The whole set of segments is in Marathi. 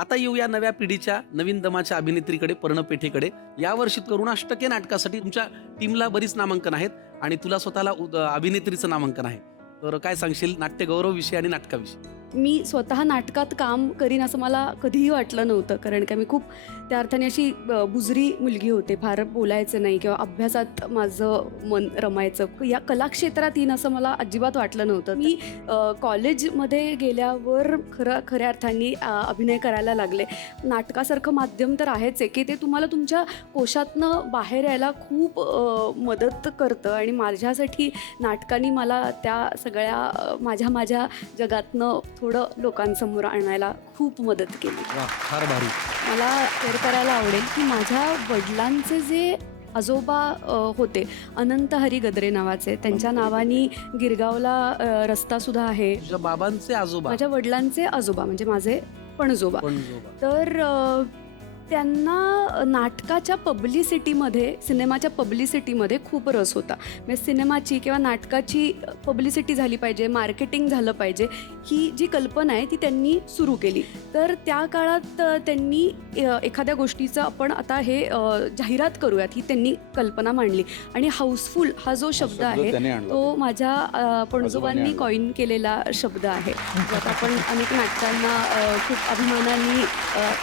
आता येऊया नव्या पिढीच्या नवीन दमाच्या अभिनेत्रीकडे, पर्ण पेठेकडे. यावर्षी करुणाष्टके नाटकासाठी तुमच्या टीमला बरीच नामांकन आहेत आणि तुला स्वतःला अभिनेत्रीचं नामांकन आहे. तर काय सांगशील नाट्यगौरव विषयी आणि नाटकाविषयी? मी स्वतः नाटकात काम करीन असं मला कधीही वाटलं नव्हतं, कारण का मी खूप त्या अर्थाने अशी बुजरी मुलगी होते, फार बोलायचं नाही किंवा अभ्यासात माझं मन रमायचं. या कलाक्षेत्रात येईन असं मला अजिबात वाटलं नव्हतं. मी कॉलेजमध्ये गेल्यावर खऱ्या अर्थाने अभिनय करायला लागले. नाटकासारखं माध्यम तर आहेच आहे की ते तुम्हाला तुमच्या कोशातनं बाहेर यायला खूप मदत करतं आणि माझ्यासाठी नाटकाने मला त्या सगळ्या माझ्या जगातनं थोडं लोकांसमोर आणायला खूप मदत केली. फार भारी. मला शेअर करायला आवडेल की माझ्या वडिलांचे जे आजोबा होते, अनंत हरी गद्रे नावाचे, त्यांच्या नावाने गिरगावला रस्तासुद्धा आहे. तुझ्या बाबांचे आजोबा? माझ्या वडिलांचे आजोबा म्हणजे माझे पणजोबा. तर त्यांना नाटकाच्या पब्लिसिटीमध्ये, सिनेमाच्या पब्लिसिटीमध्ये खूप रस होता. म्हणजे सिनेमाची किंवा नाटकाची पब्लिसिटी झाली पाहिजे, मार्केटिंग झालं पाहिजे, ही जी कल्पना आहे ती त्यांनी सुरू केली. तर त्या काळात त्यांनी एखाद्या गोष्टीचं आपण आता हे जाहिरात करूयात ही त्यांनी कल्पना मांडली आणि हाऊसफुल हा जो शब्द आहे तो माझ्या पणजोबांनी कॉइन केलेला शब्द आहे. आता आपण अनेक नाटकांना खूप अभिमानाने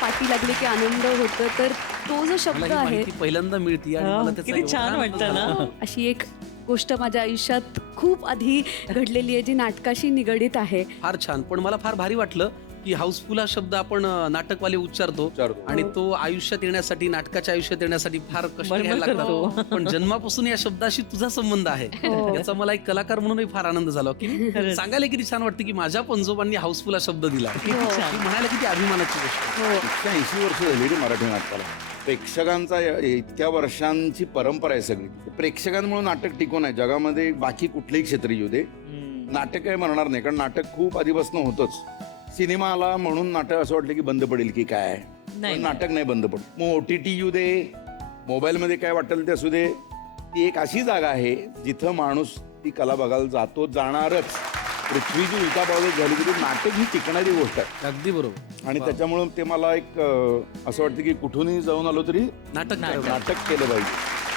पाठी लागली की आनंद होतं, तर तो जो शब्द आहे पहिल्यांदा मिळते आणि मला त्याचा किती छान वाटतं ना. अशी एक गोष्ट माझ्या आयुष्यात खूप आधी घडलेली आहे जी नाटकाशी निगडीत आहे. फार छान. पण मला फार भारी वाटलं की हाऊसफुल हा शब्द आपण नाटकवाले उच्चारतो आणि तो आयुष्यात येण्यासाठी, नाटकाच्या आयुष्यात येण्यासाठी फार कष्ट घ्यायला लागतो. पण जन्मापासून या शब्दाशी तुझा संबंध आहे याचा मला एक कलाकार म्हणूनही फार आनंद झाला की सांगायला किती छान वाटतं की माझ्या पणजोबांनी हाऊसफुल हा शब्द दिला. म्हणायला किती अभिमानाची गोष्ट. 180 वर्ष झाली रे मराठी नाटकाला. प्रेक्षकांचा इतक्या वर्षांची परंपरा आहे सगळी. प्रेक्षकांमुळे नाटक टिकून आहे. जगामध्ये बाकी कुठलेही क्षेत्र येऊ दे, नाटक काही म्हणणार नाही, कारण नाटक खूप आधीपासून होतच. सिनेमा आला म्हणून नाटक असं वाटलं की बंद पडेल की काय, पण नाटक नाही बंद पडत. मग OTT येऊ दे, मोबाईलमध्ये काय वाटेल ते असू दे, ती एक अशी जागा आहे जिथं माणूस ती कला बघायला जातो, जाणारच. पृथ्वीची उलटापावलं झाली की नाटक ही टिकणारी गोष्ट आहे. अगदी बरोबर. आणि त्याच्यामुळे ते मला एक असं वाटतं की कुठूनही जाऊन आलो तरी नाटक केलं पाहिजे.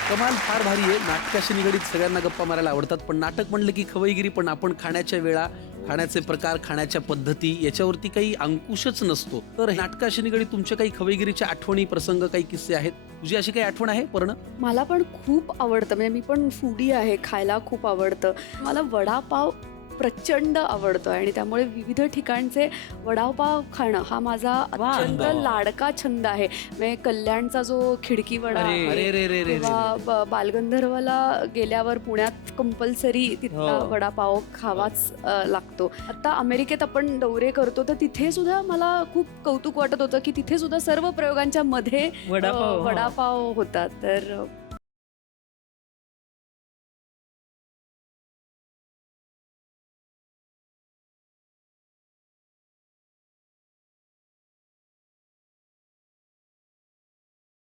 कमाल. फार भारी आहे. नाटकाशी निगडीत सगळ्यांना गप्पा मारायला आवडतात, पण नाटक म्हणलं की खवईगिरी. पण आपण खाण्याच्या वेळा, खाण्याचे प्रकार, खाण्याच्या पद्धती याच्यावरती काही अंकुशच नसतो. तर नाटकाशी निगडीत तुमच्या काही खवईगिरीच्या आठवणी, प्रसंग, काही किस्से आहेत? तुझी अशी काही आठवण आहे पर्ण? मला पण खूप आवडतं, म्हणजे मी पण फूडी आहे, खायला खूप आवडतं. मला वडापाव प्रचंड आवडतो आणि त्यामुळे विविध ठिकाणचे वडापाव खाणं हा माझा अत्यंत लाडका छंद आहे. म्हणजे कल्याणचा जो खिडकी वडा किंवा बालगंधर्वला गेल्यावर पुण्यात कंपल्सरी तिथला वडापाव खावाच लागतो. आता अमेरिकेत आपण दौरे करतो तर तिथे सुद्धा मला खूप कौतुक वाटत होतं की तिथे सुद्धा सर्व प्रयोगांच्या मध्ये वडापाव होतात. तर